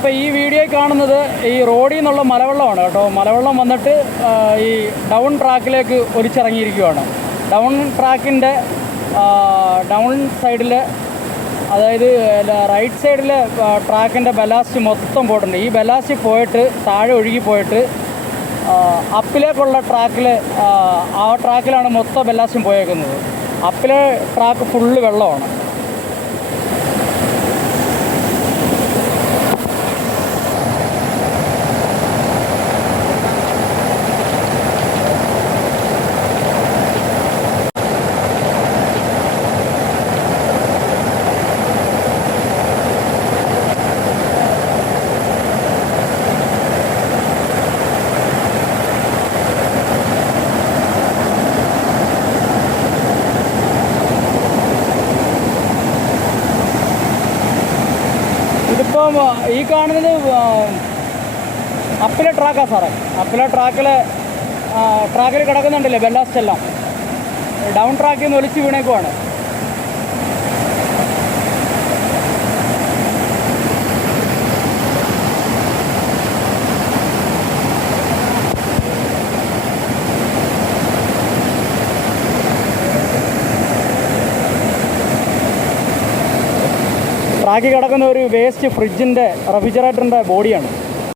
ഇപ്പോൾ ഈ വീഡിയോയിൽ കാണുന്നത് ഈ റോഡിൽ നിന്നുള്ള മലവെള്ളമാണ് കേട്ടോ. മലവെള്ളം വന്നിട്ട് ഈ ഡൗൺ ട്രാക്കിലേക്ക് ഒലിച്ചിറങ്ങിയിരിക്കുകയാണ്. ഡൗൺ ട്രാക്കിൻ്റെ ഡൗൺ സൈഡിൽ, അതായത് റൈറ്റ് സൈഡിൽ ട്രാക്കിൻ്റെ ബലാസ്റ്റ് മൊത്തം പോയിട്ടുണ്ട്. ഈ ബലാസ്റ്റ് പോയിട്ട് താഴെ ഒഴുകി പോയിട്ട് അപ്പിലേക്കുള്ള ട്രാക്കിൽ, ആ ട്രാക്കിലാണ് മൊത്തം ബലാസ്റ്റും പോയേക്കുന്നത്. അപ്പിലെ ട്രാക്ക് ഫുള്ള് വെള്ളമാണ്. ഇതിപ്പം ഈ കാണുന്നത് അപ്പിലെ ട്രാക്കാണ് സാറേ. അപ്പിലെ ട്രാക്കിൽ കിടക്കുന്നുണ്ടല്ലേ ബെല്ലാസ്റ്റ് എല്ലാം. ഡൗൺ ട്രാക്കിൽ നിന്ന് ഒലിച്ച് വീണേക്കുവാണ്. ട്രാക്കിൽ കിടക്കുന്ന ഒരു വേസ്റ്റ് ഫ്രിഡ്ജിൻ്റെ റെഫ്രിജറേറ്ററിൻ്റെ ബോഡിയാണ്.